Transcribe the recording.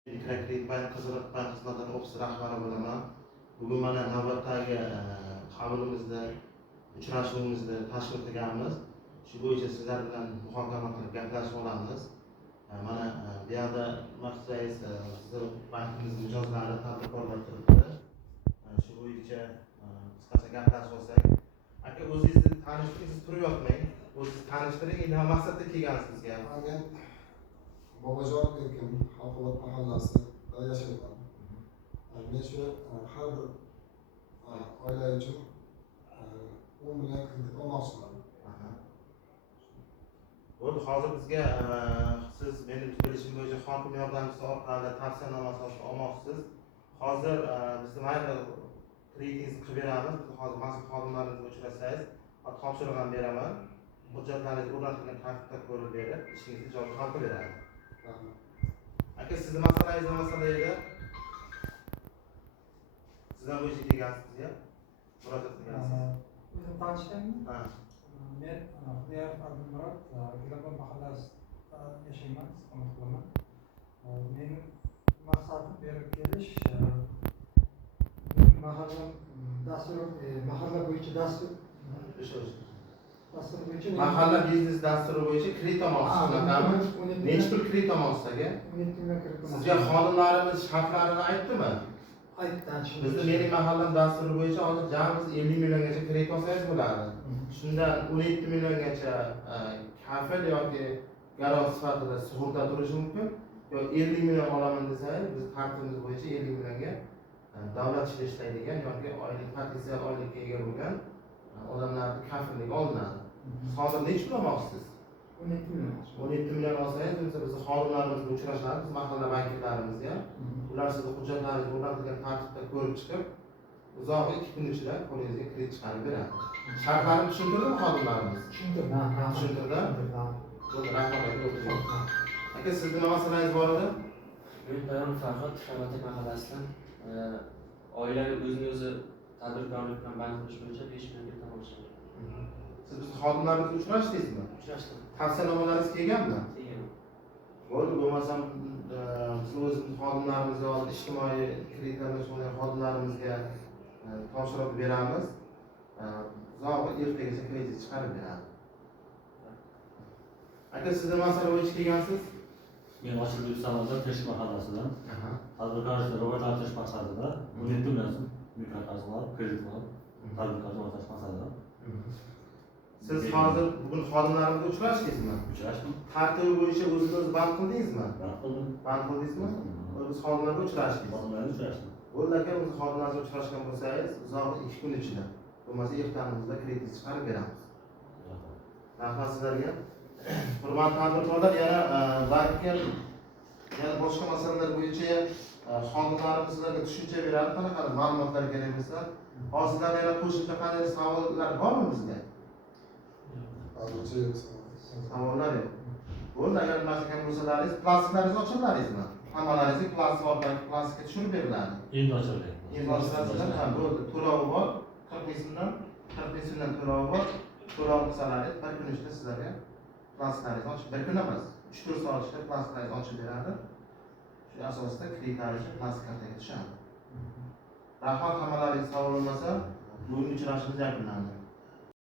Kredit bank xizmatlar ofisi rahbari bo'laman. Bugun mana navbatdagi qabulimizda uchrashuvimizni tashkil qilganmiz. Shu bo'yicha sizlar bilan muhokama qilib gaplashib olamiz. Mana bu yerda maqsadingiz sizni bankimiz mijozlari tadbirkorlar turibdi. Shu bo'yicha qisqacha gaplashib olsak. Aka, o'zingizni tanishtirsangiz turib yotmang. O'zingizni tanishtiring, nima maqsadda kelgansiz bizga? Men Bobojon Erkin Xalqobod mahallasida yashayman. Men shu har bir oila uchun 10 million kredit olmoqchiman. Bo'ldi, hozir bizga siz mening bilishim bo'yicha hokim yordamchisi orqali tavsiyanoma olmoqchisiz. Hozir biz mayli kreditingizni qilib beramiz. Biz hozir mas'ul xodimlaringizni uchratsangiz, topshiriq ham beraman. Hujjatlaringiz o'rnatilgan tartibda ko'rib berib, ishingizni ijobiy hal qilib beradi. Aka, sizni masalangiz nima masala edi? Sizdan bo'yicha kelgansiz bizga? Murojaat qilgansiz. O'zim tanishganmi? Ha. Men Xudoyorov Abdumurod, Gilamon mahallasida yashayman, istiqomat qilaman. Mening maqsadim berib kelish, mahalla bo'yicha dastur bo'yicha mahalla biznes dasturi bo'yicha kredit olmoqchisiz. Necha pul kredit olmoqchisiz aka? 17 million kredit. Sizga xodimlarimiz shartlarini aytdimi? Aytdi. Bizni mening mahallam dasturi bo'yicha hozir jamiz 50 milliongacha kredit olsangiz bo'ladi. Shundan 17 milliongacha kafil yoki garov sifatida sug'urta turishi mumkin. Yo 50 million olaman desangiz, biz tartibimiz bo'yicha 50 millionga davlat ishida ishlaydigan yoki oylik potensial oylikka ega bo'lgan odamlarning kafilligi olinadi. Hozir necha pul olmoqchisiz? 17 million. 17 million olsangiz, biz xodimlarimiz bilan uchrashamiz, mahalla vakillarimizga. Ular sizni hujjatlaringizni o'rnatilgan tartibda ko'rib chiqib, uzog'i 2 kun ichida qo'lingizga kredit chiqarib beradi. Shartlarni tushuntirdimi xodimlarimiz? Tushuntirdi. Tushuntirdi. Bo'ldi, rahmat aka, o'tiring. Aka, sizning nima masalangiz bor edi? Men Bayon Farhod Sharmatek mahallasidan oilaviy o'zini-o'zi tadbirkorlik bilan band qilish bo'yicha 5 millionga tamomladim. Siz biz xodimlaringiz uchrashdingizmi? Uchrashdim. Tavsiyanomalaringiz kelganmi? Kelgan. Bo'ldi, bo'lmasam biz o'zimiz xodimlarimizga, ijtimoiy kreditlarni olgan xodimlarimizga topshiriq beramiz. Uzoq ertagacha kredit chiqarib beradi. Aka, siz masala bo'yicha kelgansiz? Men Ochilboy Samazor Tesh mahallasidan tadbirkorlikni rivojlantirish maqsadida 17 million so'm mikroqarzlar, kreditlar, tadbirkorlik rivojlantirish maqsadida. Siz hozir bugun xodimlarimizga uchrashdingizmi? Uchrashdim. Tartibi bo'yicha o'zingiz band qildingizmi? Band qildim. Band qildingizmi? Biz xodimlarga uchrashdingiz. Xodimlarga uchrashdim. Bo'ldi aka, biz xodimlarimizga uchrashgan bo'lsangiz, uzoq 2 kun ichida, bo'lmasa ertanimizda kredit chiqarib beramiz. Rahmat sizlarga. Hurmatli tadbirkorlar, yana bankka yana boshqa masalalar bo'yicha xodimlarimiz sizlarga tushuncha beradi, qanaqa ma'lumotlar kerak bo'lsa. Hozirdan yana qo'shimcha qanday savollar bormi bizga? Hozircha yo'q. Savollar yo'q. Bo'ldi, agar mashaka bo'lsalaringiz, plastiklaringizni ochirlaringizmi? Hammalaringizni plastik orqali plastikka tushirib beriladi. Endi ochildi. Endi ochiladi, ham bo'ldi. To'lovi bor, 40 ming so'mdan to'lovi bor. To'lov qilsalaringiz, bir kun ichida sizlarga plastiklaringizni ochib, bir kun emas, 3-4 soat ichida plastiklaringizni ochib beradi. Shu asosida kreditlaringiz plastik kartaga tushadi. Rahmat, hammalaringiz sog' bo'lmasa, bugungi uchrashuvimiz yakunlandi.